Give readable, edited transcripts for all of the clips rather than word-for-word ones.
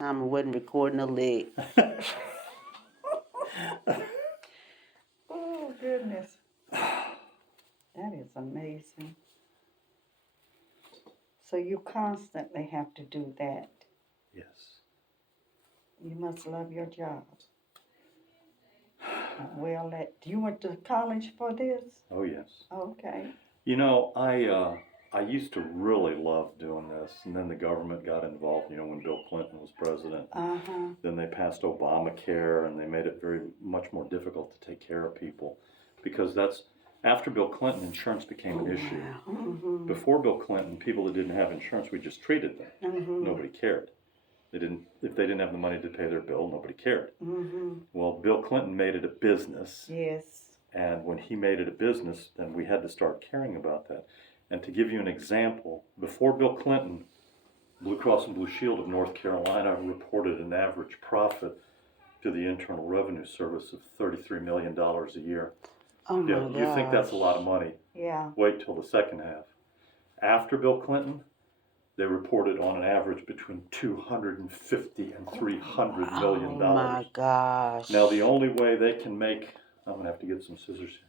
I wasn't recording a leg. Oh, goodness. That is amazing. So you constantly have to do that. Yes. You must love your job. Well, you went to college for this? Oh, yes. Okay. You know, I used to really love doing this, and then the government got involved. You know, when Bill Clinton was president, Uh-huh. then they passed Obamacare, and they made it very much more difficult to take care of people, because that's after Bill Clinton, insurance became an issue. Mm-hmm. Before Bill Clinton, people that didn't have insurance, we just treated them. Mm-hmm. Nobody cared. If they didn't have the money to pay their bill, nobody cared. Mm-hmm. Well, Bill Clinton made it a business. Yes. And when he made it a business, then we had to start caring about that. And to give you an example, before Bill Clinton, Blue Cross and Blue Shield of North Carolina reported an average profit to the Internal Revenue Service of $33 million a year. Oh my God. You think that's a lot of money? Yeah. Wait till the second half. After Bill Clinton, they reported on an average between 250 and 300 million dollars. Oh my gosh. Now the only way they can make, I'm gonna have to get some scissors here.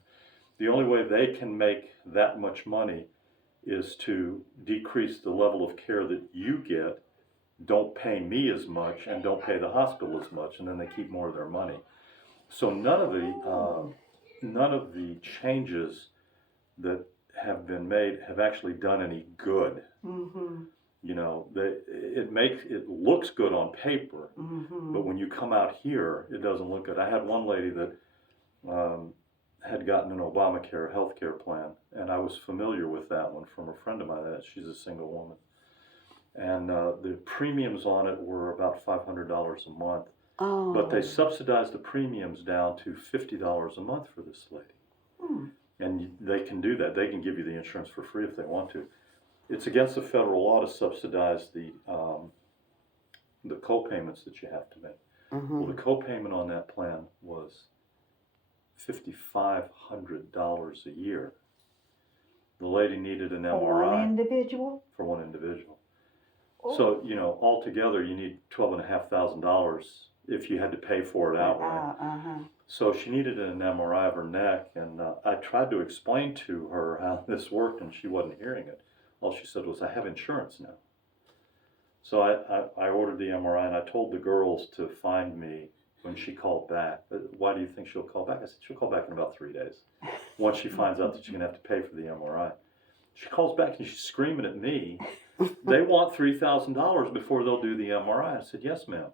The only way they can make that much money is to decrease the level of care that you get, don't pay me as much, and don't pay the hospital as much, and then they keep more of their money. So none of the changes that have been made have actually done any good. Mm-hmm. You know, it looks good on paper, Mm-hmm. but when you come out here, it doesn't look good. I had one lady that had gotten an Obamacare health care plan, and I was familiar with that one from a friend of mine. She's a single woman, and the premiums on it were about $500 a month, Oh. but they subsidized the premiums down to $50 a month for this lady. And they can do that. They can give you the insurance for free if they want to. It's against the federal law to subsidize the co-payments that you have to make. Mm-hmm. Well, the co-payment on that plan was $5,500 a year. The lady needed an MRI. For one individual? For one individual. Oh. So, you know, altogether you need $12,500 if you had to pay for it outright. Uh-huh. So she needed an MRI of her neck, and I tried to explain to her how this worked, and she wasn't hearing it. All she said was, I have insurance now. So I ordered the MRI, and I told the girls to find me when she called back. Why do you think she'll call back? I said, she'll call back in about 3 days, once she finds out that she's going to have to pay for the MRI. She calls back, and she's screaming at me. They want $3,000 before they'll do the MRI. I said, yes, ma'am.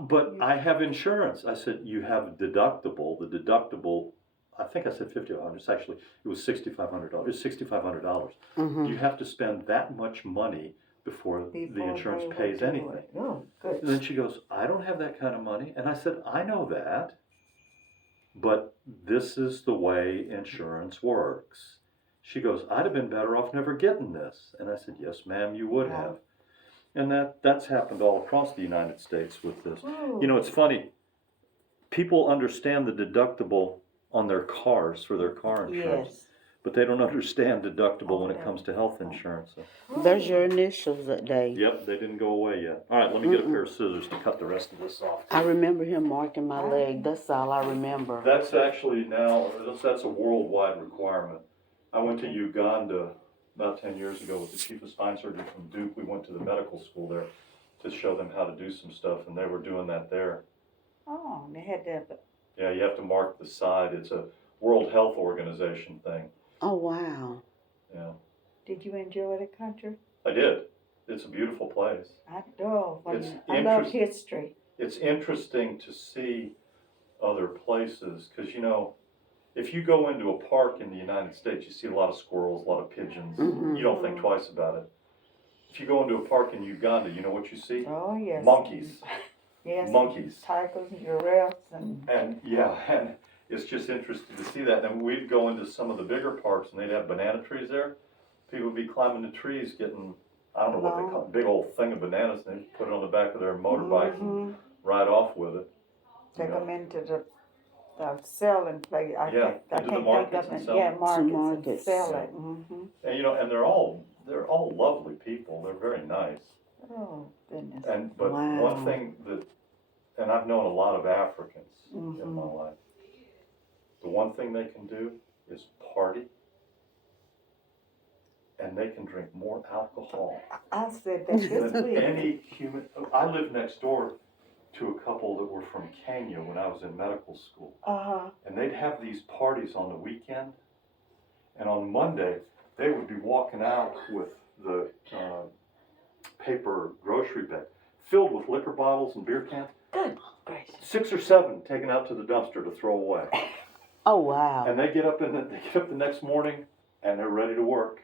But I have insurance. I said, you have a deductible. The deductible, I think I said $5,500. Actually, it was $6,500. It was $6,500. Mm-hmm. You have to spend that much money before the insurance pays anything. Oh, good. And then she goes, I don't have that kind of money. And I said, I know that, but this is the way insurance works. She goes, I'd have been better off never getting this. And I said, yes, ma'am, you would have. And that's happened all across the United States with this. Ooh. You know, it's funny. People understand the deductible on their cars for their car insurance, Yes. but they don't understand deductible when it comes to health insurance. So. There's your initials that day. Yep, they didn't go away yet. All right, let me get a pair of scissors to cut the rest of this off. I remember him marking my leg. That's all I remember. That's actually now, that's a worldwide requirement. I went to Uganda about 10 years ago with the chief of spine surgery from Duke. We went to the medical school there to show them how to do some stuff, and they were doing that there. Oh, they had that. Yeah, you have to mark the side. It's a World Health Organization thing. Oh, wow. Yeah. Did you enjoy the country? I did. It's a beautiful place. I do. It's I love interest- history. It's interesting to see other places, because, you know, if you go into a park in the United States, you see a lot of squirrels, a lot of pigeons. Mhm. You don't think twice about it. If you go into a park in Uganda, you know what you see? Oh, yes. Monkeys. Yes. Monkeys. Tigers and giraffes and And it's just interesting to see that. And we'd go into some of the bigger parks, and they'd have banana trees there. People would be climbing the trees, getting, I don't know what they call it, big old thing of bananas, and they'd put it on the back of their motorbike and ride off with it. take them into the selling place. I Yeah, can't into the think markets of and it. sell Yeah, it. markets and Markets. sell Yeah. it. Mm-hmm. And you know, and they're all lovely people. They're very nice. Oh, goodness. But Wow. one thing that, and I've known a lot of Africans in Mhm. my life, the one thing they can do is party, and they can drink more alcohol I said that this than week. any human. I lived next door to a couple that were from Kenya when I was in medical school, Uh-huh. and they'd have these parties on the weekend, and on Monday they would be walking out with the paper grocery bag filled with liquor bottles and beer cans. Good gracious. 6 or 7 taken out to the dumpster to throw away. Oh, wow. And they get up the next morning and they're ready to work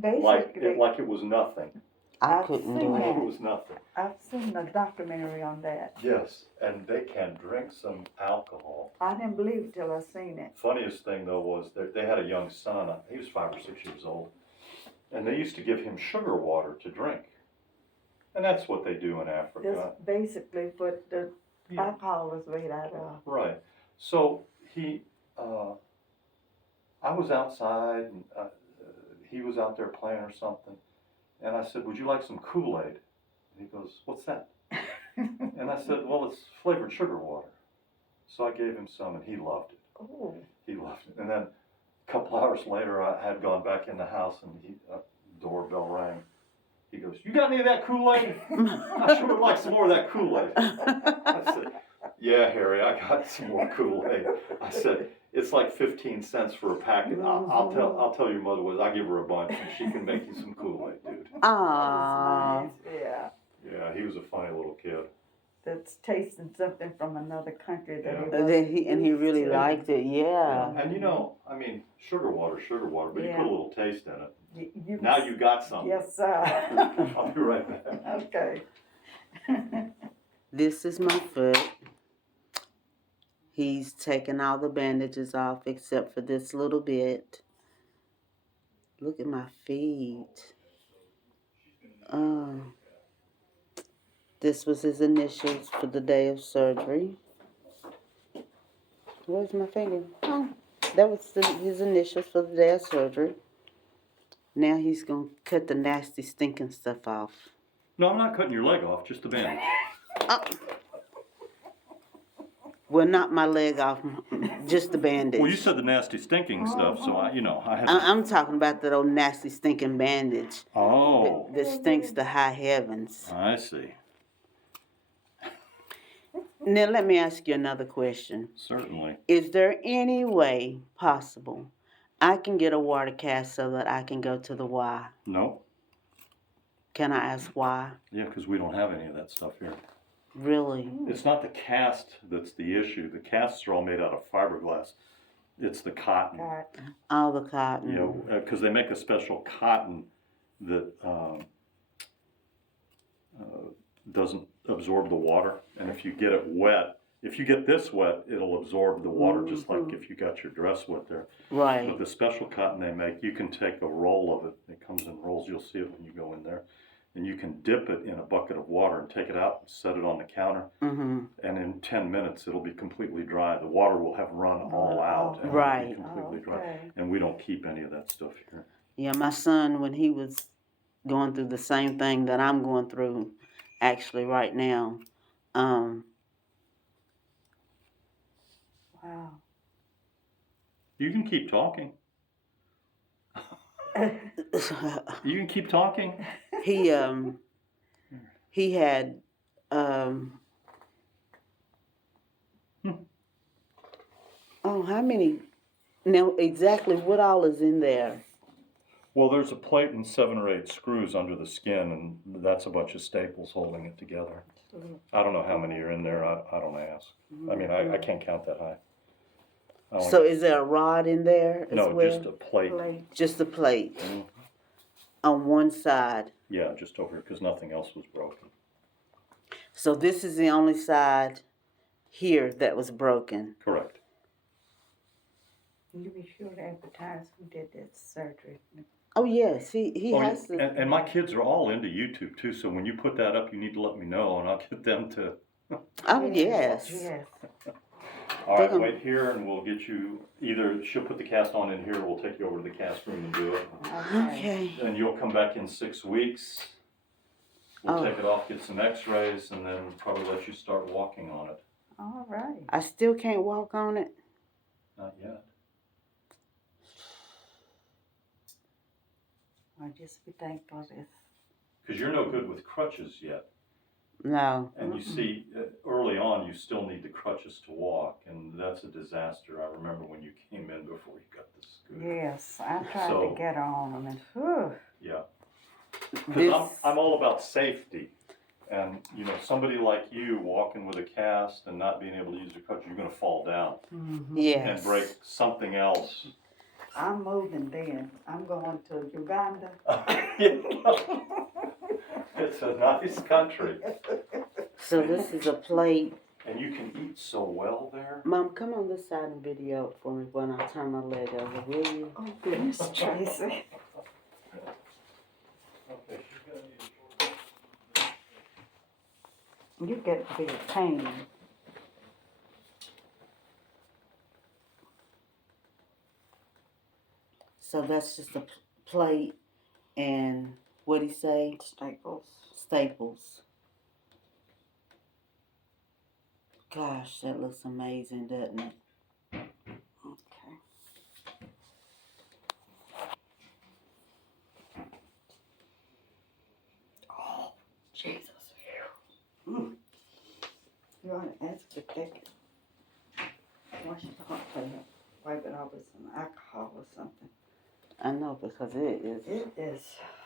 Basically, like it was nothing. I I've couldn't seen do Like it. it was nothing. I've seen a documentary on that. Yes, and they can drink some alcohol. I didn't believe it till I seen it. Funniest thing though was they had a young son. He was 5 or 6 years old, and they used to give him sugar water to drink. And that's what they do in Africa. That's basically what the Yeah. alcohol was made out of. Right. So I was outside and he was out there playing or something. And I said, "Would you like some Kool-Aid?" And he goes, "What's that?" And I said, "Well, it's flavored sugar water." So I gave him some and he loved it. Oh. He loved it. And then a couple hours later, I had gone back in the house and doorbell rang. He goes, "You got any of that Kool-Aid? I sure would like some more of that Kool-Aid." I said, "Yeah, Harry, I got some more Kool-Aid." I said, "It's like 15 cents for a packet. I'll tell your mother what. I'll give her a bunch and she can make you some Kool-Aid, dude." Aww. Nice. Yeah. Yeah, he was a funny little kid. That's tasting something from another country that Yeah. he And then wasn't he used really to. liked it, yeah. And I mean, sugar water, but you Yeah. put a little taste in it. You Now you got something. Yes, sir. I'll be right back. Okay. This is my foot. He's taken all the bandages off except for this little bit. Look at my feet. This was his initials for the day of surgery. Where's my finger? Oh, that was his initials for the day of surgery. Now he's going to cut the nasty stinking stuff off. No, I'm not cutting your leg off, just the bandage. Well, not my leg off, just the bandage. Well, you said the nasty stinking stuff, so I had to... I'm talking about that old nasty stinking bandage Oh, that stinks to high heavens. I see. Now, let me ask you another question. Certainly. Is there any way possible I can get a water cast so that I can go to the Y? No. Can I ask why? Yeah, because we don't have any of that stuff here. Really? It's not the cast that's the issue. The casts are all made out of fiberglass. It's the cotton. God. All the cotton. You know, because they make a special cotton that doesn't absorb the water. And if you get it wet, if you get this wet, it'll absorb the water just like if you got your dress wet there. Right. But the special cotton they make, you can take a roll of it. It comes in rolls. You'll see it when you go in there. And you can dip it in a bucket of water and take it out and set it on the counter. Mm-hmm. And in 10 minutes, it'll be completely dry. The water will have run all out. And Right. It'll be completely dry. Okay. And we don't keep any of that stuff here. Yeah, my son, when he was going through the same thing that I'm going through, actually right now, Wow. You can keep talking. You can keep talking. he had how many? Now exactly what all is in there? Well, there's a plate and 7 or 8 screws under the skin, and that's a bunch of staples holding it together. I don't know how many are in there. I don't ask. I mean, I can't count that high. So is there a rod in there as No, well? just a plate. Just a plate Mhm. on one side. Yeah, just over here, because nothing else was broken. So this is the only side here that was broken. Correct. You be sure to advertise who did this surgery. Oh yes, he Oh, has to. and my kids are all into YouTube too, so when you put that up, you need to let me know, and I'll get them to. Oh yes. Yes. All right, They're gonna- wait here, and we'll get you, either she'll put the cast on in here, or we'll take you over to the cast room and do it. Okay. Okay. And you'll come back in 6 weeks. We'll Oh. take it off, get some x-rays, and then probably let you start walking on it. All right. I still can't walk on it. Not yet. I just be thankful this. Because you're no good with crutches yet. No. And you see, early on, you still need the crutches to walk, and that's a disaster. I remember when you came in before you got the scooter. Yes, I tried So- to get on them and whew. Yeah. This, Because I'm all about safety. And, you know, somebody like you walking with a cast and not being able to use your crutch, you're going to fall down yes. and break something else. I'm moving then. I'm going to Uganda. It's a nice country. So this is a plate. And you can eat so well there. Mom, come on this side and video it for me when I turn my leg over, will you? Oh goodness, Tracy. Okay, she's gonna need You get to be a pain. So that's just a plate and what'd he say? Staples. Staples. Gosh, that looks amazing, doesn't it? Okay. Oh, Jesus. Mm. You want to ask to take it? Wash your heart plate up. Wipe it off with some alcohol or something. I know because it is. It is.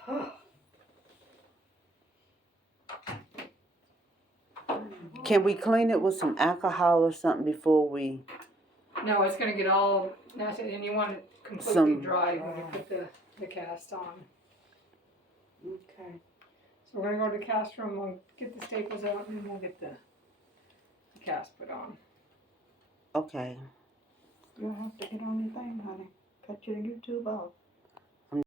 Oh. Can we clean it with some alcohol or something before we? No, it's gonna get all nasty, and you want it completely Some- dry when you put the cast on. Okay. So we're gonna go to the cast room, we'll get the staples out, and then we'll get the cast put on. Okay. You don't have to get on anything, honey. Cut your YouTube off.